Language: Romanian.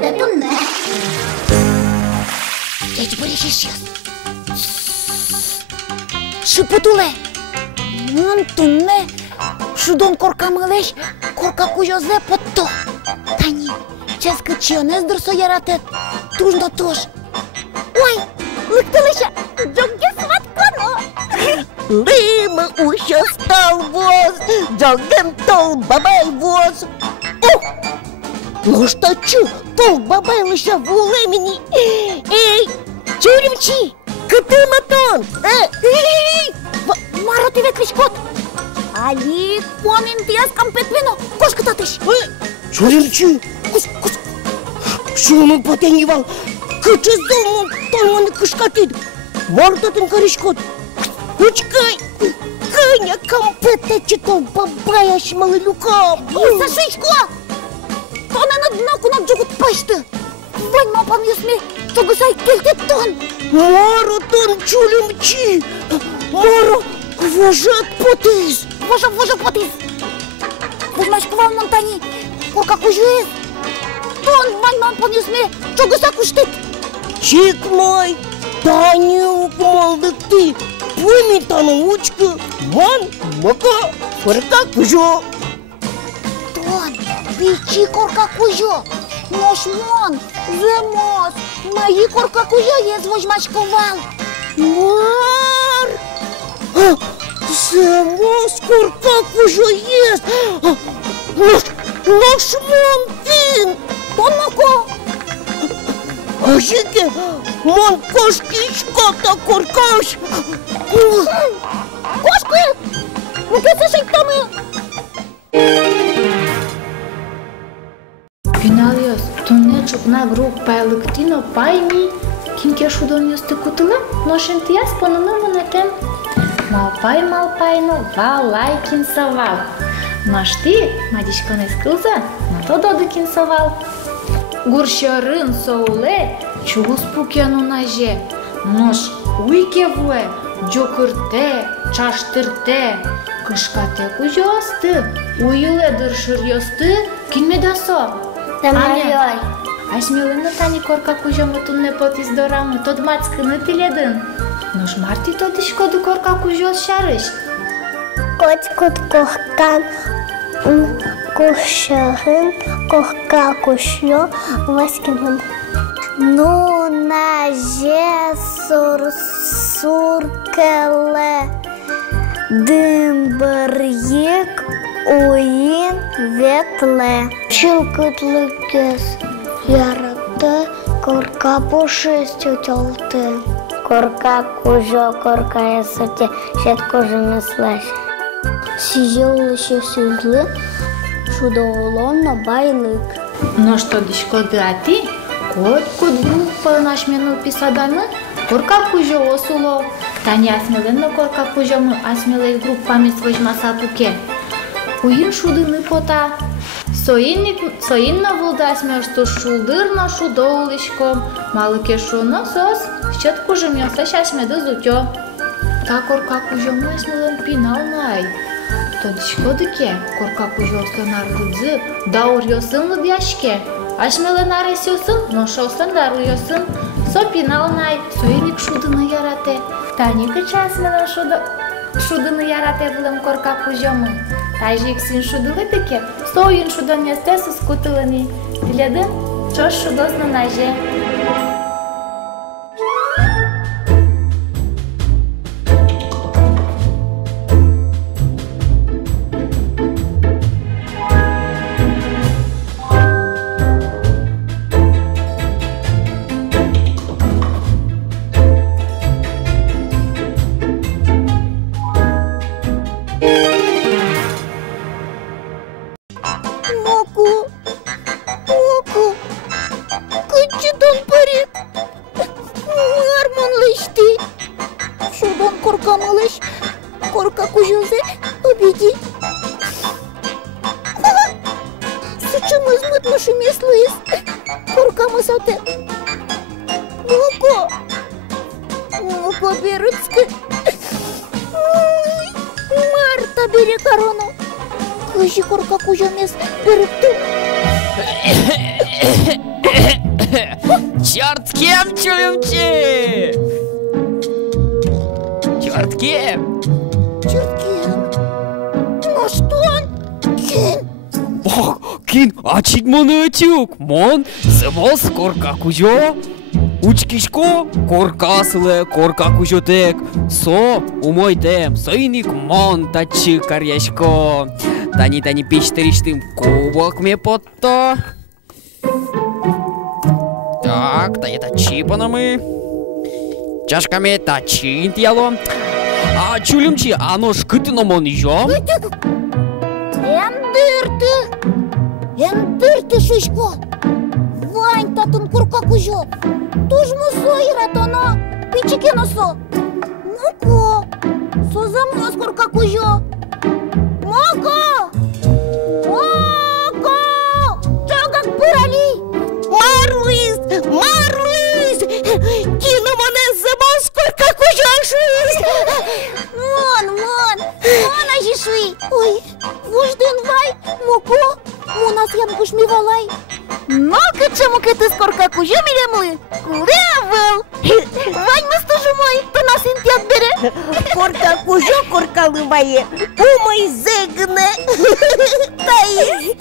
de tunne. Deci bări și Шипутуле, мантунне, шудон коркамылеш, коркакужозе потто. Тани, ческа чионез дурсо ярате, тужно туж. Ой, лыктылыша, джогге сваткано. Лима уша стал воз, джоггем тол бабай воз. О, ну что чу, тол бабай лыша в улемени. Эй, чуримчи, кытыматон, Maro ti vekliš kot. Ali pomin ti jaz kam petvino, koška tateš. Чуримчи, шунун потенивал, кычыз долмун, томон кышкатид. Мордатын каришкот. Учкай, кыня кампетте читол бабай ашмалы люкам. Сашичко! Тона на дно кунак джугут пашты. Вань мапам юсме, тогусай келте тон. Моро тон чулимчи, моро вожат потис. Вожа потис. Возьмашку вам монтани, корка кужуез. Тон вань мапам юсме, тогуса куштет. Чик мой, Танюк, молодый ты, пойми та научка, ман, мака, корка кужо. Тон, бичи корка кужо. Ношмон, земос, мои корка кужо ез возьмашковал. Мар! Земос корка кужо ест. Наш монтин. Тон мако. Ажике, мон кошкичка та коркаш. Кошки! Ну ке се шейтамы? Pinalios, tunne čupna grupa Luktino paimi, kinke šudonios tikutula, no šenties pananamu neken. Malpai no val laikin saval. No ști, madișcă ne scâlză, no to dodukin saval. Gurșorân soule, ciu spuchenu naje, noș uike vue, giocârte, ceaștârte, câșcate cu jostă, uiule dârșâr jostă, kin me da so. Тамайой. Ашмелына тани корка кужамы тунне потис дорамы, тот мацкыны тиледын. Нуш марти тодышко ду корка кужос шарыш. Коткут коркан кушарын, корка кушё васкинын. Ну наже суркеле дымбырйык уйын ветле. Чылкытлыкес яратты, корка пушистю тёлты. Корка кужо, корка ясыте, шет кожы мислеш. Сизелыше сызлы, шудоолонно байлык. Но что дышко дати, кот группа наш мену писаданы, корка кужо осуло. Тани асмеленно корка кужамы асмелей группами свojмаса пуке. Уйын шудыны пота. Соинна вылдасме, что шулдырно шудоулышко, малыке шуно сос, щет кужемёса шашмеды зутё. Та корка кужамы асмелен пиналнай. Тодышко дыке, корка кужосын арлыдзы, даур ёсын лыдяшке. Ашмелен аресёсын, но шосын дарылёсын, со пиналнай, соиник шудыны ярате. Тани кыча асмелен шудыны ярате вылым корка кужамы. Tajik sin şudulu dike, soyun şudan yeste sıskutulani. Diledin, çoş şudos na naje. Корка кужозе обиди. Сучимыз мытмышым еслыйыз. Корка мысате. Муко берыцкы. Марта бере корону. Кыжи корка кужомес берыпту. Чорткем чулюмчи! Чорткем! Чёрткин. Ну что он? Кин. Кин ачит моны атюк. Мон сымос корка кужо. Учкишко коркасылы корка кужотек. Со умойтем сойник мон тачы карьяшко. Тани печтериштым кубок ме потто. Так, та это чипанамы. Чашками тачин тияло. А чулюмчи, ано шкытыно мон ижо? Эндырты шишко. Вань татын курка кужо. Туж мусо иратоно. Пичикеносо. Муко. Созамос курка кужо. Моко. Моко. Чогак пырали. Марлис! Марлис! Кіно мене зимос корка кужошусь! Мон ажишуй. Ой, вужден вай. Моко. Монас ямкуш мивалай. Моко чему кеты скорка кужо милемлы. Куревел. Вань мыстужумой. То нас интят бере. Корка кужо коркалымає, умой зегне. Таїс,